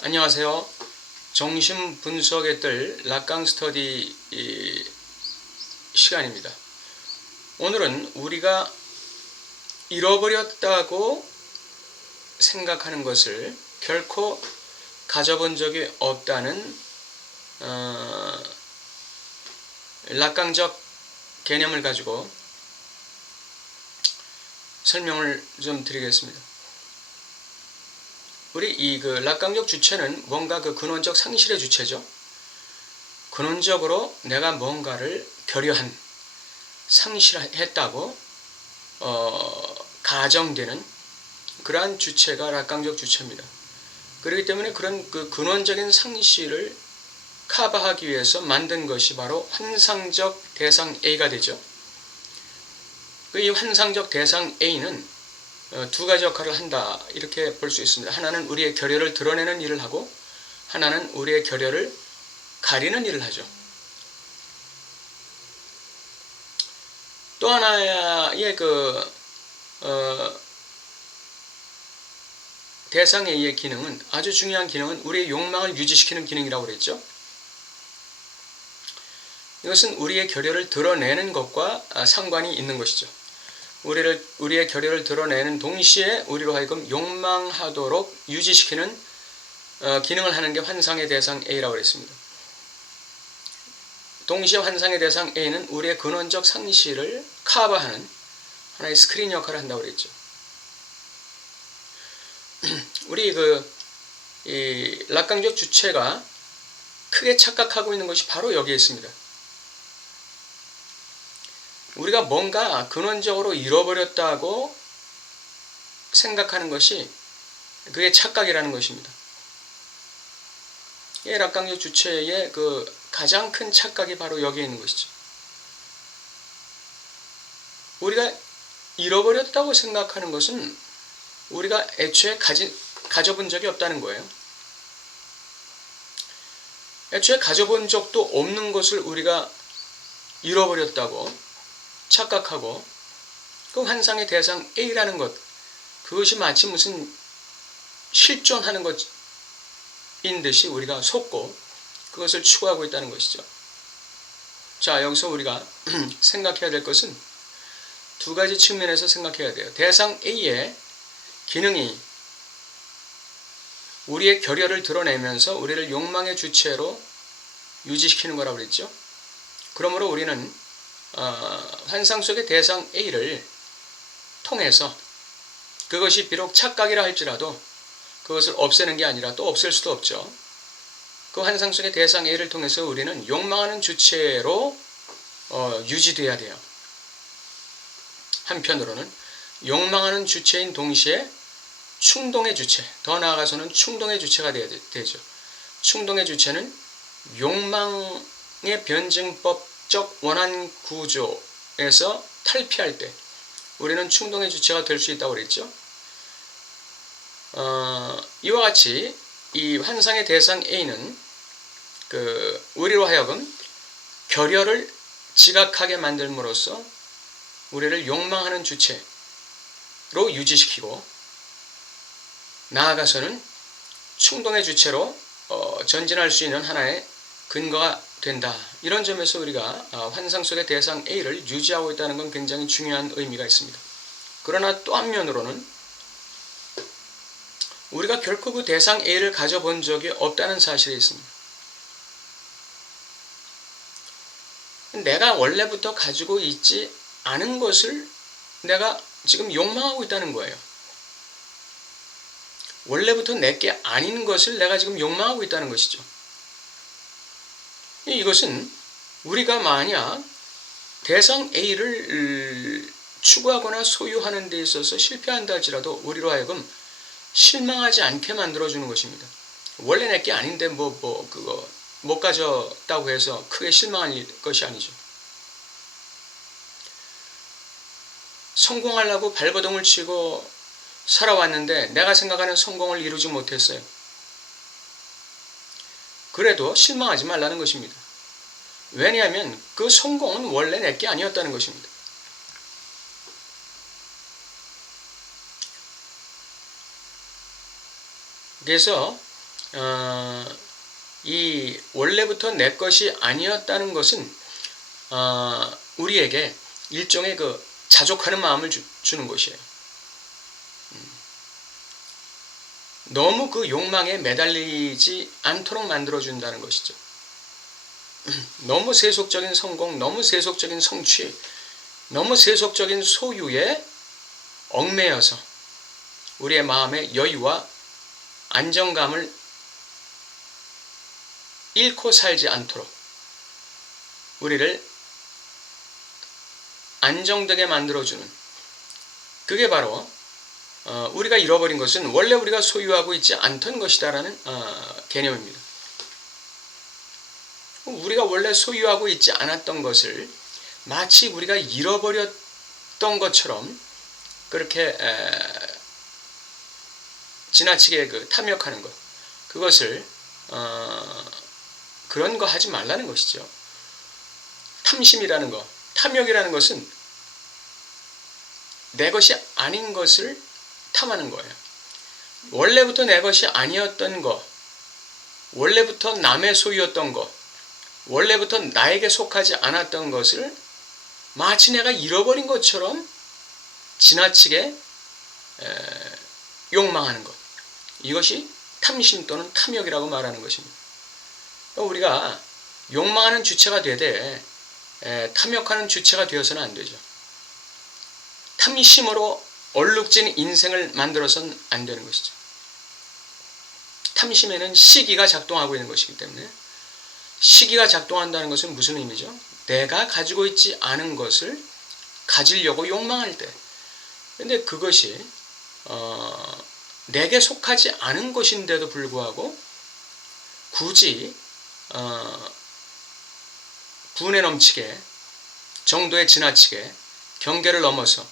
안녕하세요. 정신 분석의 뜰 락강 스터디 시간입니다. 오늘은 우리가 잃어버렸다고 생각하는 것을 결코 가져본 적이 없다는 락강적 개념을 가지고 설명을 좀 드리겠습니다. 우리 락강적 주체는 뭔가 그 근원적 상실의 주체죠. 근원적으로 내가 뭔가를 결여한, 상실했다고 가정되는 그러한 주체가 락강적 주체입니다. 그렇기 때문에 그런 그 근원적인 상실을 커버하기 위해서 만든 것이 바로 환상적 대상 A가 되죠. 이 환상적 대상 A는 두 가지 역할을 한다 이렇게 볼 수 있습니다. 하나는 우리의 결여를 드러내는 일을 하고 하나는 우리의 결여를 가리는 일을 하죠. 또 하나의 대상 A의 기능은, 아주 중요한 기능은 우리의 욕망을 유지시키는 기능이라고 그랬죠. 이것은 우리의 결여를 드러내는 것과 상관이 있는 것이죠. 우리의 결여를 드러내는 동시에 우리로 하여금 욕망하도록 유지시키는 기능을 하는 게 환상의 대상 A라고 그랬습니다. 동시에 환상의 대상 A는 우리의 근원적 상실을 커버하는 하나의 스크린 역할을 한다고 그랬죠. 우리 이 락강적 주체가 크게 착각하고 있는 것이 바로 여기에 있습니다. 우리가 뭔가 근원적으로 잃어버렸다고 생각하는 것이 그게 착각이라는 것입니다. 이 락강적 주체의 그 가장 큰 착각이 바로 여기에 있는 것이죠. 우리가 잃어버렸다고 생각하는 것은 우리가 애초에 가져본 적이 없다는 거예요. 애초에 가져본 적도 없는 것을 우리가 잃어버렸다고 착각하고 그 환상의 대상 A라는 것, 그것이 마치 무슨 실존하는 것인 듯이 우리가 속고 그것을 추구하고 있다는 것이죠. 자, 여기서 우리가 생각해야 될 것은 두 가지 측면에서 생각해야 돼요. 대상 A의 기능이 우리의 결여를 드러내면서 우리를 욕망의 주체로 유지시키는 거라고 그랬죠. 그러므로 우리는 환상 속의 대상 A를 통해서 그것이 비록 착각이라 할지라도 그것을 없애는 게 아니라 또 없앨 수도 없죠. 그 환상 속의 대상 A를 통해서 우리는 욕망하는 주체로 유지돼야 돼요. 한편으로는 욕망하는 주체인 동시에 충동의 주체, 더 나아가서는 충동의 주체가 되어야 되죠. 충동의 주체는 욕망의 변증법적 원한 구조에서 탈피할 때 우리는 충동의 주체가 될 수 있다고 그랬죠. 이와 같이 이 환상의 대상 A는 우리로 하여금 결여를 지각하게 만들므로써 우리를 욕망하는 주체로 유지시키고 나아가서는 충동의 주체로 전진할 수 있는 하나의 근거가 된다. 이런 점에서 우리가 환상 속의 대상 A를 유지하고 있다는 건 굉장히 중요한 의미가 있습니다. 그러나 또 한면으로는 우리가 결코 그 대상 A를 가져본 적이 없다는 사실이 있습니다. 내가 원래부터 가지고 있지 않은 것을 내가 지금 욕망하고 있다는 거예요. 원래부터 내게 아닌 것을 내가 지금 욕망하고 있다는 것이죠. 이것은 우리가 만약 대상 A를 추구하거나 소유하는 데 있어서 실패한다 할지라도 우리로 하여금 실망하지 않게 만들어주는 것입니다. 원래 내게 아닌데 그거 못 가졌다고 해서 크게 실망할 것이 아니죠. 성공하려고 발버둥을 치고 살아왔는데 내가 생각하는 성공을 이루지 못했어요. 그래도 실망하지 말라는 것입니다. 왜냐하면 그 성공은 원래 내게 아니었다는 것입니다. 그래서 이 원래부터 내 것이 아니었다는 것은 우리에게 일종의 그 자족하는 마음을 주는 것이에요. 너무 그 욕망에 매달리지 않도록 만들어준다는 것이죠. 너무 세속적인 성공, 너무 세속적인 성취, 너무 세속적인 소유에 얽매여서 우리의 마음의 여유와 안정감을 잃고 살지 않도록 우리를 안정되게 만들어주는, 그게 바로 우리가 잃어버린 것은 원래 우리가 소유하고 있지 않던 것이다라는 개념입니다. 우리가 원래 소유하고 있지 않았던 것을 마치 우리가 잃어버렸던 것처럼 그렇게 지나치게 그 탐욕하는 것, 그것을 그런 거 하지 말라는 것이죠. 탐심이라는 것, 탐욕이라는 것은 내 것이 아닌 것을 탐하는 거예요. 원래부터 내 것이 아니었던 것, 원래부터 남의 소유였던 것, 원래부터 나에게 속하지 않았던 것을 마치 내가 잃어버린 것처럼 지나치게 욕망하는 것, 이것이 탐심 또는 탐욕이라고 말하는 것입니다. 우리가 욕망하는 주체가 되되 탐욕하는 주체가 되어서는 안 되죠. 탐심으로 얼룩진 인생을 만들어서는 안 되는 것이죠. 탐심에는 시기가 작동하고 있는 것이기 때문에, 시기가 작동한다는 것은 무슨 의미죠? 내가 가지고 있지 않은 것을 가지려고 욕망할 때, 근데 그것이 내게 속하지 않은 것인데도 불구하고 굳이 분에 넘치게, 정도에 지나치게 경계를 넘어서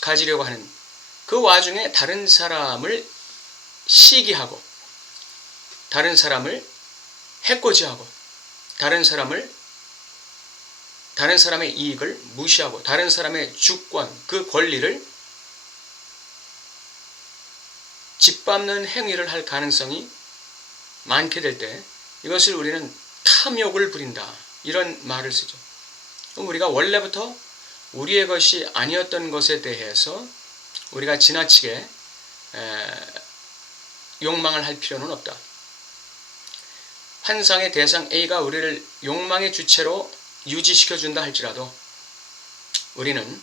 가지려고 하는 그 와중에 다른 사람을 시기하고, 다른 사람을 해코지하고, 다른 사람의 이익을 무시하고, 다른 사람의 주권, 그 권리를 짓밟는 행위를 할 가능성이 많게 될 때 이것을 우리는 탐욕을 부린다, 이런 말을 쓰죠. 우리가 원래부터 우리의 것이 아니었던 것에 대해서 우리가 지나치게 욕망을 할 필요는 없다. 환상의 대상 A가 우리를 욕망의 주체로 유지시켜준다 할지라도 우리는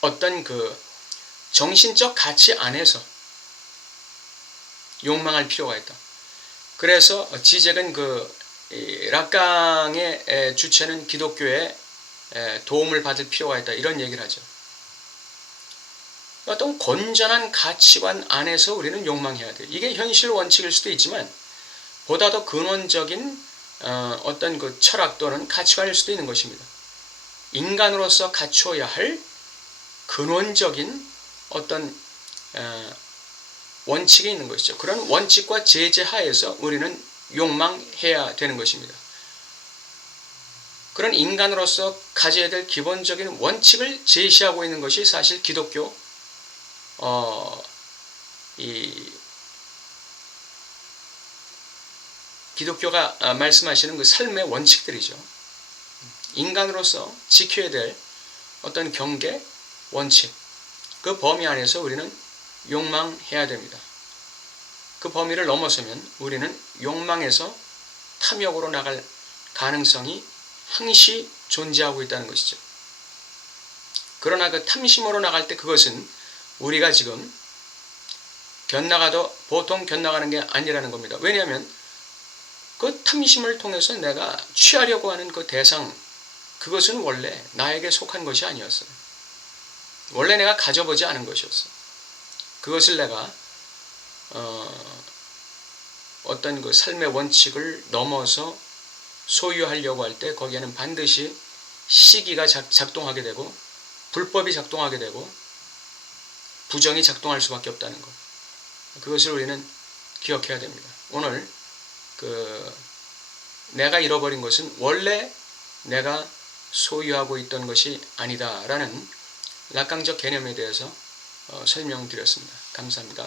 어떤 그 정신적 가치 안에서 욕망할 필요가 있다. 그래서 지잭은 그 락강의 주체는 기독교의 도움을 받을 필요가 있다, 이런 얘기를 하죠. 어떤 건전한 가치관 안에서 우리는 욕망해야 돼. 이게 현실 원칙일 수도 있지만 보다 더 근원적인 어떤 그 철학 또는 가치관일 수도 있는 것입니다. 인간으로서 갖추어야 할 근원적인 어떤 원칙이 있는 것이죠. 그런 원칙과 제재 하에서 우리는 욕망해야 되는 것입니다. 그런 인간으로서 가져야 될 기본적인 원칙을 제시하고 있는 것이 사실 기독교 기독교가 말씀하시는 그 삶의 원칙들이죠. 인간으로서 지켜야 될 어떤 경계, 원칙, 그 범위 안에서 우리는 욕망해야 됩니다. 그 범위를 넘어서면 우리는 욕망에서 탐욕으로 나갈 가능성이 항시 존재하고 있다는 것이죠. 그러나 그 탐심으로 나갈 때 그것은 우리가 지금 견나가도 보통 견나가는 게 아니라는 겁니다. 왜냐하면 그 탐심을 통해서 내가 취하려고 하는 그 대상, 그것은 원래 나에게 속한 것이 아니었어요. 원래 내가 가져보지 않은 것이었어요. 그것을 내가 어떤 그 삶의 원칙을 넘어서 소유하려고 할 때 거기에는 반드시 시기가 작동하게 되고 불법이 작동하게 되고 부정이 작동할 수밖에 없다는 것, 그것을 우리는 기억해야 됩니다. 오늘 내가 잃어버린 것은 원래 내가 소유하고 있던 것이 아니다라는 락강적 개념에 대해서 설명드렸습니다. 감사합니다.